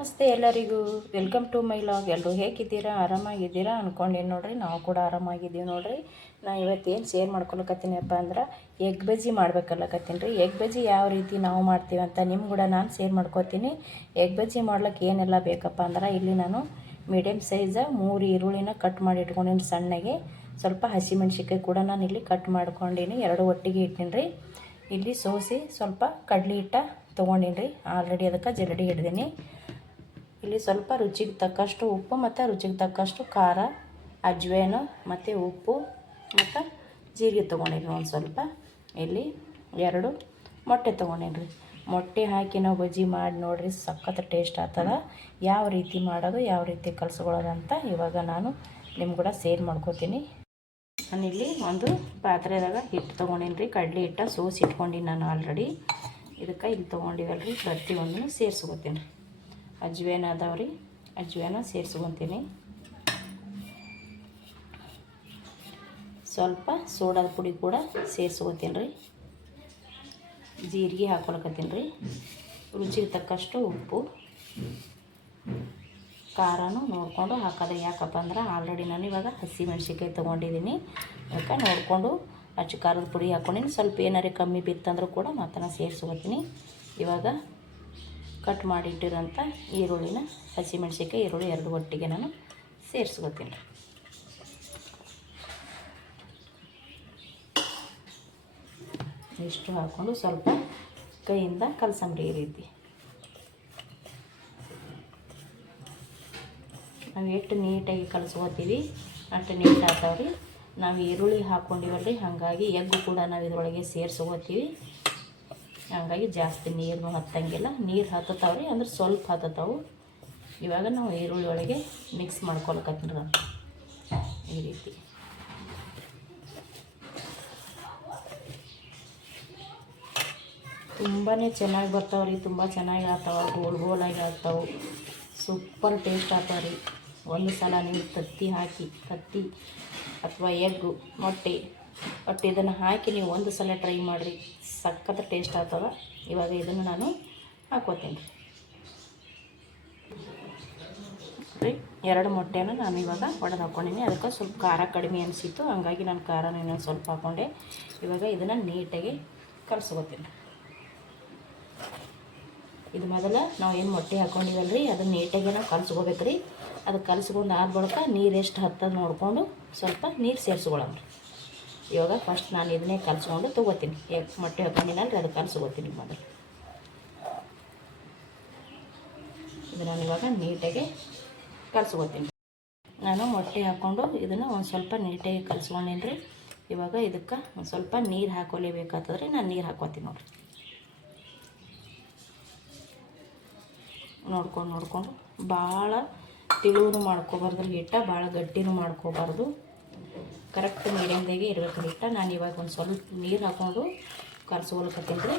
ನಮಸ್ತೆ ಎಲ್ಲರಿಗೂ, welcome to my log. ಎಲ್ಲರೂ ಹೇಗಿದ್ದೀರಾ? ಆರಾಮಾಗಿದ್ದೀರಾ ಅಂದ್ಕೊಂಡೇನು ನೋಡ್ರಿ. ನಾವು ಕೂಡ ಆರಾಮಾಗಿದ್ದೀವಿ ನೋಡ್ರಿ. ನಾನು ಇವತ್ತೇನು ಶೇರ್ ಮಾಡ್ಕೊಳಕತ್ತೀನಪ್ಪ ಅಂದ್ರೆ ಎಗ್ ಬಜ್ಜಿ ಮಾಡ್ಬೇಕಲ್ಲಕತ್ತೀನಿ ರೀ. ಎಗ್ ಬಜ್ಜಿ ಯಾವ ರೀತಿ ನಾವು ಮಾಡ್ತೀವಿ ಅಂತ ನಿಮ್ಮ ಕೂಡ ನಾನು ಶೇರ್ ಮಾಡ್ಕೊತೀನಿ. ಎಗ್ ಬಜ್ಜಿ ಮಾಡ್ಲಿಕ್ಕೆ ಏನೆಲ್ಲ ಬೇಕಪ್ಪ ಅಂದ್ರೆ ಇಲ್ಲಿ ನಾನು ಮೀಡಿಯಮ್ ಸೈಜ್ 3 ಈರುಳ್ಳಿನ ಕಟ್ ಮಾಡಿ ಇಟ್ಕೊಂಡೀನಿ ಸಣ್ಣಗೆ. ಸ್ವಲ್ಪ ಹಸಿಮೆಣ್ಸಿಕಾಯಿ ಕೂಡ ನಾನು ಇಲ್ಲಿ ಕಟ್ ಮಾಡ್ಕೊಂಡೀನಿ, 2 ಒಟ್ಟಿಗೆ ಇಟ್ಟೀನಿ ರೀ. ಇಲ್ಲಿ ಸೋಸಿ ಸ್ವಲ್ಪ ಕಡ್ಲಿ ಹಿಟ್ಟ ತೊಗೊಂಡೀನಿ ರೀ. ಆಲ್ರೆಡಿ ಅದಕ್ಕೆ ಜರಡಿ ಹಿಡ್ದೀನಿ. ಇಲ್ಲಿ ಸ್ವಲ್ಪ ರುಚಿಗೆ ತಕ್ಕಷ್ಟು ಉಪ್ಪು ಮತ್ತು ರುಚಿಗೆ ತಕ್ಕಷ್ಟು ಖಾರ, ಅಜ್ವೇನು ಮತ್ತು ಉಪ್ಪು ಮತ್ತು ಜೀರಿಗೆ ತೊಗೊಂಡೀನಿ ಒಂದು ಸ್ವಲ್ಪ. ಇಲ್ಲಿ 2 ಮೊಟ್ಟೆ ತೊಗೊಂಡೀನಿ ರೀ. ಮೊಟ್ಟೆ ಹಾಕಿ ನಾವು ಬಜ್ಜಿ ಮಾಡಿ ನೋಡಿರಿ, ಸಖತ್ ಟೇಸ್ಟ್ ಆಗ್ತದ. ಯಾವ ರೀತಿ ಮಾಡೋದು, ಯಾವ ರೀತಿ ಕಲಸ್ಕೊಳ್ಳೋದು ಅಂತ ಇವಾಗ ನಾನು ನಿಮ್ಮ ಕೂಡ ಶೇರ್ ಮಾಡ್ಕೋತೀನಿ. ನಾನಿಲ್ಲಿ ಒಂದು ಪಾತ್ರೆದಾಗ ಹಿಟ್ಟು ತೊಗೊಂಡೀನಿ ರೀ. ಕಡ್ಲಿ ಹಿಟ್ಟ ಸೋಸಿ ಇಟ್ಕೊಂಡೀನಿ ನಾನು ಆಲ್ರೆಡಿ. ಇದಕ್ಕೆ ಇಲ್ಲಿ ತೊಗೊಂಡಿವಲ್ಲ ರೀ, ಪ್ರತಿಯೊಂದನ್ನು ಸೇರಿಸ್ಕೊತೀನಿ ರೀ. ಅಜ್ವೇನ ಅದಾವ್ರಿ, ಅಜ್ವೇನ ಸೇರಿಸ್ಕೊತೀನಿ. ಸ್ವಲ್ಪ ಸೋಡಾದ ಪುಡಿ ಕೂಡ ಸೇರಿಸ್ಕೊತೀನಿ ರೀ. ಜೀರಿಗೆ ಹಾಕೊಳಕತ್ತೀನಿ ರೀ. ರುಚಿಗೆ ತಕ್ಕಷ್ಟು ಉಪ್ಪು, ಖಾರನೂ ನೋಡಿಕೊಂಡು ಹಾಕೋದು. ಯಾಕಪ್ಪ ಅಂದ್ರೆ ಆಲ್ರೆಡಿ ನಾನು ಇವಾಗ ಹಸಿಮೆಣ್ಸಿಕಾಯಿ ತೊಗೊಂಡಿದ್ದೀನಿ. ಅದಕ್ಕೆ ನೋಡಿಕೊಂಡು ಅಚ್ಚು ಖಾರದ ಪುಡಿ ಹಾಕ್ಕೊಂಡಿನಿ. ಸ್ವಲ್ಪ ಏನಾರೇ ಕಮ್ಮಿ ಬಿತ್ತಂದ್ರೂ ಕೂಡ ಮತ್ತೆ ನಾನು ಸೇರಿಸ್ಕೊತೀನಿ. ಇವಾಗ ಕಟ್ ಮಾಡಿಟ್ಟಿರೋಂಥ ಈರುಳ್ಳಿನ, ಹಸಿಮೆಣ್ಸಿಕಾಯಿ ಈರುಳ್ಳಿ 2 ಒಟ್ಟಿಗೆ ನಾನು ಸೇರಿಸ್ಕೊತೀನಿ ರೀ. ಇಷ್ಟು ಹಾಕ್ಕೊಂಡು ಸ್ವಲ್ಪ ಕೈಯಿಂದ ಕಲಸಂಬ್ರಿ ಈ ರೀತಿ. ನಾವು ಎಷ್ಟು ನೀಟಾಗಿ ಕಲಸ್ಕೊತೀವಿ ಅಷ್ಟು ನೀಟ್ ಆಗ್ತಾವ್ರಿ. ನಾವು ಈರುಳ್ಳಿ ಹಾಕ್ಕೊಂಡಿವಲ್ರಿ, ಹಾಗಾಗಿ ಎಗ್ಗು ಕೂಡ ನಾವು ಇದರೊಳಗೆ ಸೇರಿಸ್ಕೊತೀವಿ. ಹಾಗಾಗಿ ಜಾಸ್ತಿ ನೀರು ಹತ್ತಂಗಿಲ್ಲ. ನೀರು ಹತ್ತತಾವ್ರಿ ಅಂದ್ರೆ ಸ್ವಲ್ಪ ಹತ್ತತಾವು. ಇವಾಗ ನಾವು ಈರುಳ್ಳಿ ಒಳಗೆ ಮಿಕ್ಸ್ ಮಾಡ್ಕೊಳಕತ್ತೀವಿ ಈ ರೀತಿ. ತುಂಬಾ ಚೆನ್ನಾಗಿ ಬರ್ತಾವ್ರಿ, ತುಂಬ ಚೆನ್ನಾಗಿ ಆಗ್ತಾವೆ, ಗೋಲ್ ಗೋಲಾಗಿ ಆಗ್ತಾವೆ, ಸೂಪರ್ ಟೇಸ್ಟ್ ಆಗ್ತಾವ್ರಿ. ಒಂದು ಸಲ ನೀವು ತತ್ತಿ ಅಥವಾ ಎಗ್ಗು ಮೊಟ್ಟೆ ಒಟ್ಟು ಇದನ್ನು ಹಾಕಿ ನೀವು ಒಂದು ಸಲ ಟ್ರೈ ಮಾಡಿರಿ, ಸಖತ್ ಟೇಸ್ಟ್ ಆಗ್ತದೆ. ಇವಾಗ ಇದನ್ನು ನಾನು ಹಾಕೋತೀನಿ ರೀ. 2 ಮೊಟ್ಟೆನ ನಾನು ಇವಾಗ ಒಡೆದು ಹಾಕ್ಕೊಂಡಿನಿ. ಅದಕ್ಕೆ ಸ್ವಲ್ಪ ಖಾರ ಕಡಿಮೆ ಅನಿಸಿತ್ತು, ಹಂಗಾಗಿ ನಾನು ಖಾರನ ಇನ್ನೊಂದು ಸ್ವಲ್ಪ ಹಾಕ್ಕೊಂಡೆ. ಇವಾಗ ಇದನ್ನು ನೀಟಾಗಿ ಕಲಸ್ಕೊತೀನಿ. ಇದು ಮೊದಲ ನಾವು ಏನು ಮೊಟ್ಟೆ ಹಾಕ್ಕೊಂಡಿವಲ್ಲ ರೀ, ಅದನ್ನು ನೀಟಾಗಿ ನಾವು ಕಲಸ್ಕೋಬೇಕು ರೀ. ಅದು ಕಲಸ್ಕೊಂಡು ಆದ ಬಳಿಕ ನೀರು ಎಷ್ಟು ಹತ್ತದ ನೋಡಿಕೊಂಡು ಸ್ವಲ್ಪ ನೀರು ಸೇರಿಸ್ಕೊಳ್ಳೋಣ ರೀ. ಇವಾಗ ಫಸ್ಟ್ ನಾನು ಇದನ್ನೇ ಕಲಸ್ಕೊಂಡು ತೊಗೋತೀನಿ. ಮೊಟ್ಟೆ ಹಾಕೊಂಡಿನಲ್ಲ ರೀ, ಅದು ಕಲಸ್ಕೊತೀನಿ ಮೊದಲು. ಇದು ನಾನು ಇವಾಗ ನೀಟಾಗಿ ಕಲಸ್ಕೊತೀನಿ. ನಾನು ಮೊಟ್ಟೆ ಹಾಕ್ಕೊಂಡು ಇದನ್ನು ಒಂದು ಸ್ವಲ್ಪ ನೀಟಾಗಿ ಕಲಸ್ಕೊಂಡೀನಿ ರೀ. ಇವಾಗ ಇದಕ್ಕೆ ಒಂದು ಸ್ವಲ್ಪ ನೀರು ಹಾಕೋಲೇಬೇಕಾಗ್ತದ್ರಿ. ನಾನು ನೀರು ಹಾಕ್ಕೊತೀನಿ ನೋಡಿರಿ. ನೋಡ್ಕೊಂಡು ಭಾಳ ತಿಳುವೂ ಮಾಡ್ಕೊಬಾರ್ದು ಹಿಟ್ಟ, ಭಾಳ ಗಟ್ಟಿನೂ ಮಾಡ್ಕೋಬಾರ್ದು. ಕರೆಕ್ಟ್ ಮೀಡಿಯಮ್ದಾಗೆ ಇರಬೇಕು ಹಿಟ್ಟ. ನಾನು ಇವಾಗ ಒಂದು ಸ್ವಲ್ಪ ನೀರು ಹಾಕ್ಕೊಂಡು ಕಲಸ್ಕೊಳಕತ್ತೀನಿ ರೀ.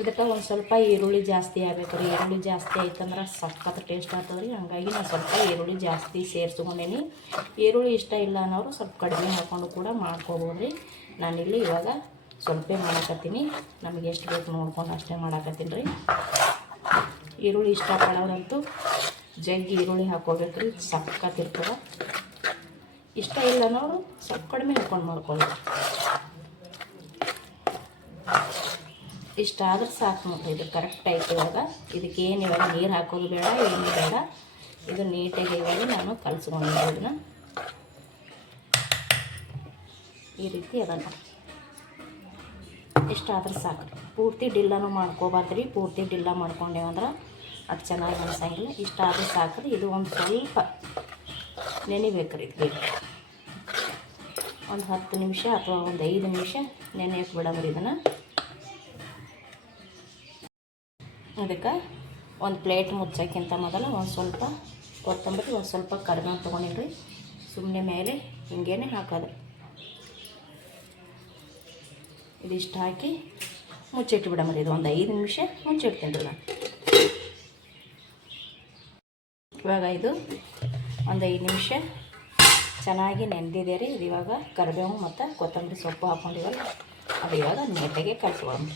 ಇದಕ್ಕೆ ಒಂದು ಸ್ವಲ್ಪ ಈರುಳ್ಳಿ ಜಾಸ್ತಿ ಆಗ್ಬೇಕು ರೀ. ಈರುಳ್ಳಿ ಜಾಸ್ತಿ ಆಯ್ತಂದ್ರೆ ಸಖತ್ ಟೇಸ್ಟ್ ಆಗ್ತದೆ ರೀ. ಹಾಗಾಗಿ ನಾನು ಸ್ವಲ್ಪ ಈರುಳ್ಳಿ ಜಾಸ್ತಿ ಸೇರಿಸ್ಕೊಂಡೇನಿ. ಈರುಳ್ಳಿ ಇಷ್ಟ ಇಲ್ಲ ಅನ್ನೋರು ಸ್ವಲ್ಪ ಕಡಿಮೆ ಹಾಕ್ಕೊಂಡು ಕೂಡ ಮಾಡ್ಕೋಬೋದು ರೀ. ನಾನಿಲ್ಲಿ ಇವಾಗ ಸ್ವಲ್ಪ ಮಾಡಕತ್ತೀನಿ, ನಮಗೆ ಎಷ್ಟು ಬೇಕು ನೋಡ್ಕೊಂಡು ಅಷ್ಟೇ ಮಾಡಕತ್ತೀನಿ ರೀ. ಈರುಳ್ಳಿ ಇಷ್ಟಪಡೋರಂತೂ ಜಗ್ಗಿ ಈರುಳ್ಳಿ ಹಾಕ್ಕೋಬೇಕು ರೀ, ಸಖತ್ ಇರ್ತದೆ. ಇಷ್ಟ ಇಲ್ಲ ಅನ್ನೋರು ಸ್ವಲ್ಪ ಕಡಿಮೆ ಹಾಕ್ಕೊಂಡು ಮಾಡ್ಕೊಳ್ಳಿ. ಇಷ್ಟ ಆದ್ರೆ ಸಾಕು ನೋಡಿರಿ. ಇದು ಕರೆಕ್ಟ್ ಆಯ್ತು. ಇವಾಗ ಇದಕ್ಕೇನು ಇವಾಗ ನೀರು ಹಾಕೋದು ಬೇಡ, ಏನೂ ಬೇಡ. ಇದು ನೀಟಾಗಿ ಇವಾಗ ನಾನು ಕಲಸ್ಕೊಂಡಿದ್ದೆ. ಇದನ್ನು ಈ ರೀತಿ ಅದನ್ನು ಇಷ್ಟ ಆದ್ರೆ ಸಾಕು. ಪೂರ್ತಿ ಡಿಲ್ಲನೂ ಮಾಡ್ಕೋಬಾರ್ದು ರೀ. ಪೂರ್ತಿ ಡಿಲ್ಲ ಮಾಡ್ಕೊಂಡೇವಂದ್ರೆ ಅದು ಚೆನ್ನಾಗಿ ಅನಿಸಂಗಿಲ್ಲ. ಇಷ್ಟ ಆದ್ರೆ ಸಾಕು ರೀ. ಇದು ಒಂದು ಸ್ವಲ್ಪ ನೆನಿಬೇಕು ರೀ. ಇದು ಒಂದು 10 ನಿಮಿಷ ಅಥವಾ ಒಂದು 5 ನಿಮಿಷ ನೆನೆಯಕ್ಕೆ ಬಿಡೋದ್ರಿ ಇದನ್ನು. ಅದಕ್ಕೆ ಒಂದು ಪ್ಲೇಟ್ ಮುಚ್ಚೋಕ್ಕಿಂತ ಮೊದಲು ಒಂದು ಸ್ವಲ್ಪ ಕೊತ್ತಂಬರಿ, ಒಂದು ಸ್ವಲ್ಪ ಕರಿಬೇವು ತೊಗೊಂಡಿನಿ ರೀ. ಸುಮ್ಮನೆ ಮೇಲೆ ಹಿಂಗೇನೆ ಹಾಕೋದು. ಇದಿಷ್ಟು ಹಾಕಿ ಮುಚ್ಚಿಟ್ಟು ಬಿಡಮ್ರಿ. ಇದು ಒಂದು 5 ನಿಮಿಷ ಮುಚ್ಚಿಡ್ತೀನಿ ರೀ ನಾನು. ಇವಾಗ ಇದು ಒಂದು 5 ನಿಮಿಷ ಚೆನ್ನಾಗಿ ನೆನೆದಿದೆ ರೀ. ಇದು ಇವಾಗ ಕರಿಬೇವು ಮತ್ತು ಕೊತ್ತಂಬರಿ ಸೊಪ್ಪು ಹಾಕ್ಕೊಂಡಿವಲ್ಲ, ಅದು ಇವಾಗ ನೀಟಾಗಿ ಕಲಸ್ಕೊಳ್ಳೋಣ.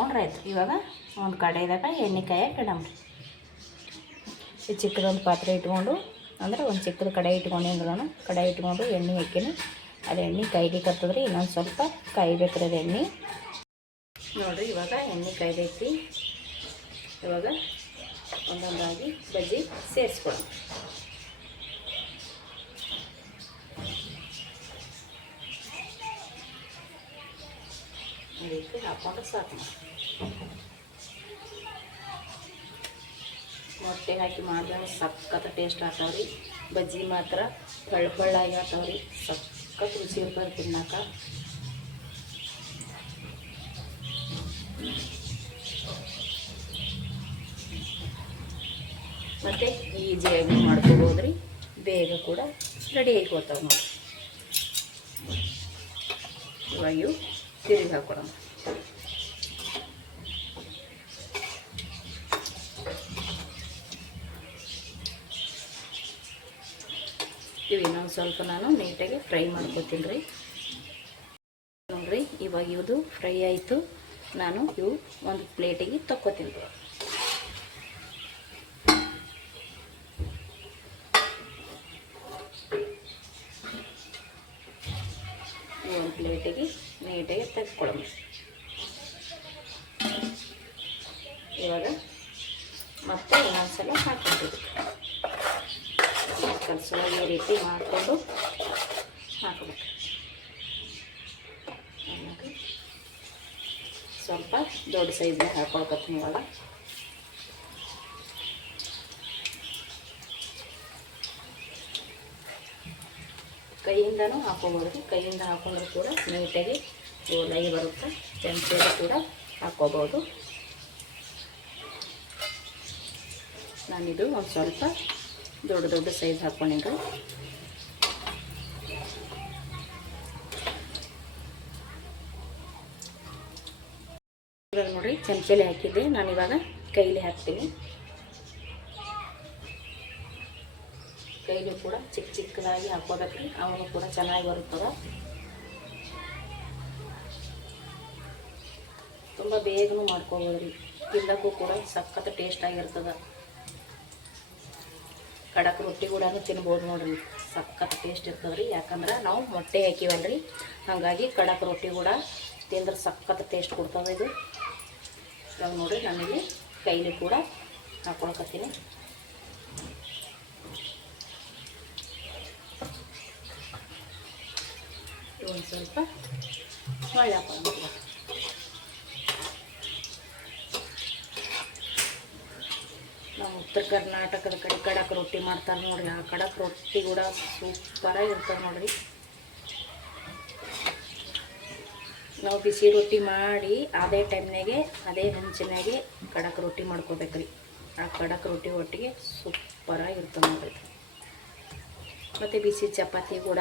ತೊಗೊಂಡ್ರೆ ಆಯ್ತು. ಇವಾಗ ಒಂದು ಕಡೆದಾಗ ಎಣ್ಣೆ ಕಾಯಕ್ಕೆ ಇಡಮ್ರಿ. ಈ ಚಿಕ್ಕದೊಂದು ಪಾತ್ರೆ ಇಟ್ಕೊಂಡು, ಅಂದರೆ ಒಂದು ಚಿಕ್ಕದ ಕಡೆ ಇಟ್ಕೊಂಡಿದ್ರಣ, ಕಡೆ ಇಟ್ಕೊಂಡು ಎಣ್ಣೆ ಹಾಕಿನಿ. ಅದು ಎಣ್ಣೆ ಕೈಗೆ ಕತ್ತದ್ರಿ. ಇನ್ನೊಂದು ಸ್ವಲ್ಪ ಕಾಯ್ಬೇಕ್ರಿ ಅದು ಎಣ್ಣೆ. ನೋಡಿರಿ ಇವಾಗ ಎಣ್ಣೆ ಕಾಯ್ದೈತಿ. ಇವಾಗ ಒಂದೊಂದಾಗಿ ಬಜ್ಜಿ ಸೇರಿಸ್ಕೊಳ್ಳೋಣ. ಈ ರೀತಿ ಹಾಕ್ಕೊಂಡ್ರೆ ಸಾಕು. ಮೊಟ್ಟೆ ಹಾಕಿ ಮಾಡಿದ್ರೆ ಸಖತ್ ಟೇಸ್ಟ್ ಆಗ್ತಾವ್ರಿ. ಬಜ್ಜಿ ಮಾತ್ರ ಪಳ್ಳಾಗಿ ಆಗ್ತಾವ್ರಿ. ಸಖತ್ ರುಚಿ ಇರ್ತದೆ ತಿನ್ನಕ. ಮತ್ತು ಈಜಿಯಾಗಿ ಮಾಡ್ಕೋಬೋದ್ರಿ. ಬೇಗ ಕೂಡ ರೆಡಿ ಆಗೋತಾವೆ ನೋಡಿ. ಇವಾಗ ಇವು ತಿರುಗಿ ಹಾಕೊಳ್ಳೋಣ. ಇವು ಇನ್ನೊಂದು ಸ್ವಲ್ಪ ನಾನು ನೀಟಾಗಿ ಫ್ರೈ ಮಾಡ್ಕೊತೀನಿ ರೀ. ನೋಡಿರಿ ಇವಾಗ ಇದು ಫ್ರೈ ಆಯಿತು. ನಾನು ಇವು ಒಂದು ಪ್ಲೇಟಿಗೆ ತಕ್ಕೋತೀನಿ ರೀ. ಒಂದು ಪ್ಲೇಟಿಗೆ ನೀಟಾಗಿ ತೆಗೆದುಕೊಳ್ಳೋಣ. ಇವಾಗ ಮತ್ತೆ ಇನ್ನೊಂದು ಸಲ ಹಾಕ್ಕೊತೀವಿ. ಕಲಸೋ ಈ ರೀತಿ ಮಾಡಿಕೊಂಡು ಹಾಕಬೇಕು. ಸ್ವಲ್ಪ ದೊಡ್ಡ ಸೈಜ್ನಾಗ ಹಾಕ್ಕೊಳ್ಕತ್ತೀನಿ. ಇವಾಗ ಕೈಯಿಂದನೂ ಹಾಕ್ಕೊಬೋದು. ಕೈಯಿಂದ ಹಾಕೊಂಡ್ರೂ ಕೂಡ ನೀಟಾಗಿ ಗೋಲಾಗಿ ಬರುತ್ತೆ. ಚಮಚೆಲ್ಲ ಕೂಡ ಹಾಕ್ಕೋಬೋದು. ನಾನಿದು ಒಂದು ಸ್ವಲ್ಪ ದೊಡ್ಡ ಸೈಜ್ ಹಾಕ್ಕೊಂಡಿದ್ದೆ. ಇವಾಗ ನೋಡಿರಿ ಚಮಚೆಲೆ ಹಾಕಿದ್ದೆ. ನಾನಿವಾಗ ಕೈಲಿ ಹಾಕ್ತೀನಿ. ಕೈಲಿ ಕೂಡ ಚಿಕ್ಕದಾಗಿ ಹಾಕೋಬೇಕ್ರಿ. ಅವನು ಕೂಡ ಚೆನ್ನಾಗಿ ಬರುತ್ತದೆ. ತುಂಬ ಬೇಗನೂ ಮಾಡ್ಕೋಬೋದ್ರಿ. ತಿನ್ನಕ್ಕೂ ಕೂಡ ಸಖತ್ ಟೇಸ್ಟ್ ಆಗಿರ್ತದೆ. ಕಡಕ್ ರೊಟ್ಟಿ ಕೂಡ ತಿನ್ಬೋದು ನೋಡ್ರಿ. ಸಖತ್ ಟೇಸ್ಟ್ ಇರ್ತದೆ. ಯಾಕಂದ್ರೆ ನಾವು ಮೊಟ್ಟೆ ಹಾಕಿವಲ್ರಿ, ಹಾಗಾಗಿ ಕಡಕ್ ರೊಟ್ಟಿ ಕೂಡ ತಿಂದ್ರೆ ಸಖತ್ ಟೇಸ್ಟ್ ಕೊಡ್ತದೆ ಇದು. ಇವಾಗ ನೋಡಿರಿ ನನಗೆ ಕೈಲಿ ಕೂಡ ಹಾಕ್ಕೊಳಕತ್ತೀನಿ. ಒಂದು ಸ್ವಲ್ಪ ಹೊಳ್ಳಿ ಹಾಕೊಂಡು ನಾವು ಉತ್ತರ ಕರ್ನಾಟಕದ ಕಡೆ ಕಡಕ್ ರೊಟ್ಟಿ ಮಾಡ್ತಾರೆ ನೋಡ್ರಿ. ಆ ಕಡಕ್ ರೊಟ್ಟಿ ಕೂಡ ಸೂಪರಾಗಿ ಇರ್ತದೆ ನೋಡ್ರಿ. ನಾವು ಬಿಸಿ ರೊಟ್ಟಿ ಮಾಡಿ ಅದೇ ಟೈಮ್ನಾಗೆ ಅದೇ ಹಂಚಿನಾಗೆ ಕಡಕ್ ರೊಟ್ಟಿ ಮಾಡ್ಕೋಬೇಕ್ರಿ. ಆ ಕಡಕ್ ರೊಟ್ಟಿ ಒಟ್ಟಿಗೆ ಸೂಪರಾಗಿ ಇರ್ತದೆ ನೋಡ್ರಿ. ಮತ್ತು ಬಿಸಿ ಚಪಾತಿ ಕೂಡ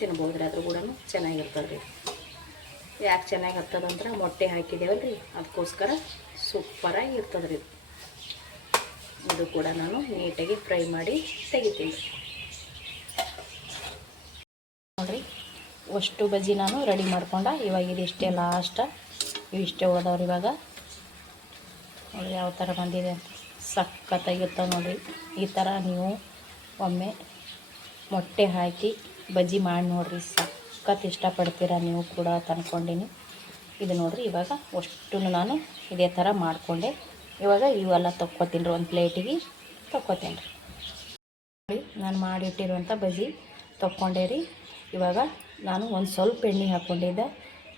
ತಿನ್ಬೋದ್ರಿ. ಅದ್ರ ಕೂಡ ಚೆನ್ನಾಗಿರ್ತದೆ ರೀ. ಯಾಕೆ ಚೆನ್ನಾಗಿ ಆಗ್ತದಂದ್ರೆ ಮೊಟ್ಟೆ ಹಾಕಿದ್ದೇವಲ್ರಿ, ಅದಕ್ಕೋಸ್ಕರ ಸೂಪರಾಗಿ ಇರ್ತದೆ ರೀ. ಇದು ಕೂಡ ನಾನು ನೀಟಾಗಿ ಫ್ರೈ ಮಾಡಿ ತೆಗಿತೀನಿ ನೋಡಿರಿ. ಅಷ್ಟು ಬಜ್ಜಿ ನಾನು ರೆಡಿ ಮಾಡ್ಕೊಂಡ. ಇವಾಗ ಇದಿಷ್ಟೇ ಲಾಸ್ಟ್. ಇವಿಷ್ಟೇ ಹೋದವ್ರು. ಇವಾಗ ನೋಡಿ ಯಾವ ಥರ ಬಂದಿದೆ ಅಂತ. ಸಖತ್ತಾಗಿರ್ತಾವೆ ನೋಡಿರಿ. ಈ ಥರ ನೀವು ಒಮ್ಮೆ ಮೊಟ್ಟೆ ಹಾಕಿ ಬಜ್ಜಿ ಮಾಡಿ ನೋಡಿರಿ. ಸಖತ್ ಇಷ್ಟಪಡ್ತೀರ ನೀವು ಕೂಡ ತಂದ್ಕೊಂಡಿನಿ. ಇದು ನೋಡಿರಿ ಇವಾಗ ಅಷ್ಟು ನಾನು ಇದೇ ಥರ ಮಾಡಿಕೊಂಡೆ. ಇವಾಗ ಇವೆಲ್ಲ ತೊಕ್ಕೊತೀನಿ ರೀ. ಒಂದು ಪ್ಲೇಟಿಗೆ ತೊಕ್ಕೊತೀನಿ ರೀ. ನೋಡಿ ನಾನು ಮಾಡಿಟ್ಟಿರುವಂಥ ಬಜ್ಜಿ ತೊಕ್ಕೊಂಡೆ ರೀ. ಇವಾಗ ನಾನು ಒಂದು ಸ್ವಲ್ಪ ಎಣ್ಣೆ ಹಾಕ್ಕೊಂಡಿದ್ದೆ.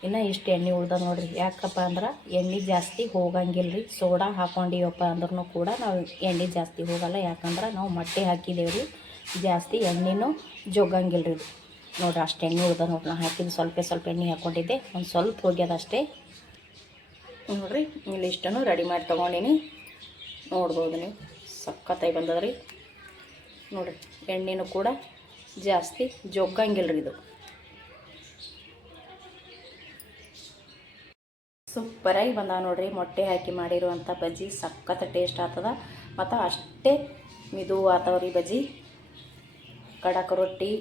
ಇನ್ನು ಇಷ್ಟು ಎಣ್ಣೆ ಉಳ್ದ ನೋಡಿರಿ. ಯಾಕಪ್ಪ ಅಂದ್ರೆ ಎಣ್ಣೆ ಜಾಸ್ತಿ ಹೋಗಂಗಿಲ್ಲ ರೀ. ಸೋಡಾ ಹಾಕ್ಕೊಂಡಿವಪ್ಪ ಅಂದ್ರೂ ಕೂಡ ನಾವು ಎಣ್ಣೆ ಜಾಸ್ತಿ ಹೋಗಲ್ಲ. ಯಾಕಂದ್ರೆ ನಾವು ಮೊಟ್ಟೆ ಹಾಕಿದ್ದೇವೆ ರೀ. ಜಾಸ್ತಿ ಎಣ್ಣೆನೂ ಜೊಗ್ಗಂಗಿಲ್ಲ ರೀ. ಇದು ನೋಡಿರಿ ಅಷ್ಟು ಎಣ್ಣೆ ಉಳ್ದ ನೋಡಿ. ನಾನು ಹಾಕಿದ್ದು ಸ್ವಲ್ಪ ಎಣ್ಣೆ ಹಾಕ್ಕೊಂಡಿದ್ದೆ. ಒಂದು ಸ್ವಲ್ಪ ಹೋಗ್ಯದಷ್ಟೇ ನೋಡಿರಿ. ಇಲ್ಲಿ ಇಷ್ಟನ್ನು ರೆಡಿ ಮಾಡಿ ತೊಗೊಂಡಿನಿ. ನೋಡ್ಬೋದು ನೀವು ಸಖತ್ತಾಗಿ ಬಂದದ್ರಿ ನೋಡಿರಿ. ಎಣ್ಣೆನೂ ಕೂಡ ಜಾಸ್ತಿ ಜೊಗ್ಗಂಗಿಲ್ಲ ರೀ. ಇದು ಸೂಪರಾಗಿ ಬಂದ ನೋಡಿರಿ. ಮೊಟ್ಟೆ ಹಾಕಿ ಮಾಡಿರುವಂಥ ಬಜ್ಜಿ ಸಖತ್ ಟೇಸ್ಟ್ ಆಗ್ತದ. ಮತ್ತು ಅಷ್ಟೇ ಮಿದು ಆತವ್ರಿ ಬಜ್ಜಿ. ಕಡಕ್ ರೊಟ್ಟಿ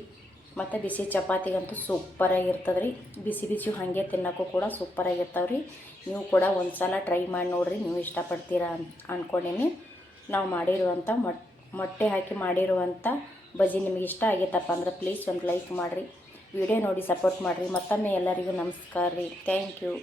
ಮತ್ತು ಬಿಸಿ ಚಪಾತಿಗಂತೂ ಸೂಪರಾಗಿರ್ತದೆ ರೀ. ಬಿಸಿ ಬಿಸಿ ಹಾಗೆ ತಿನ್ನೋಕ್ಕೂ ಕೂಡ ಸೂಪರಾಗಿರ್ತಾವೆ ರೀ. ನೀವು ಕೂಡ ಒಂದು ಸಲ ಟ್ರೈ ಮಾಡಿ ನೋಡಿರಿ, ನೀವು ಇಷ್ಟಪಡ್ತೀರಾ ಅಂದ್ಕೊಂಡೀನಿ. ನಾವು ಮಾಡಿರುವಂಥ ಮೊಟ್ಟೆ ಹಾಕಿ ಮಾಡಿರುವಂಥ ಬಜ್ಜಿ ನಿಮಗೆ ಇಷ್ಟ ಆಗೈತಪ್ಪ ಅಂದ್ರೆ ಪ್ಲೀಸ್ ಒಂದು ಲೈಕ್ ಮಾಡಿರಿ, ವಿಡಿಯೋ ನೋಡಿ ಸಪೋರ್ಟ್ ಮಾಡಿರಿ. ಮತ್ತೊಮ್ಮೆ ಎಲ್ಲರಿಗೂ ನಮಸ್ಕಾರ ರೀ. Thank you.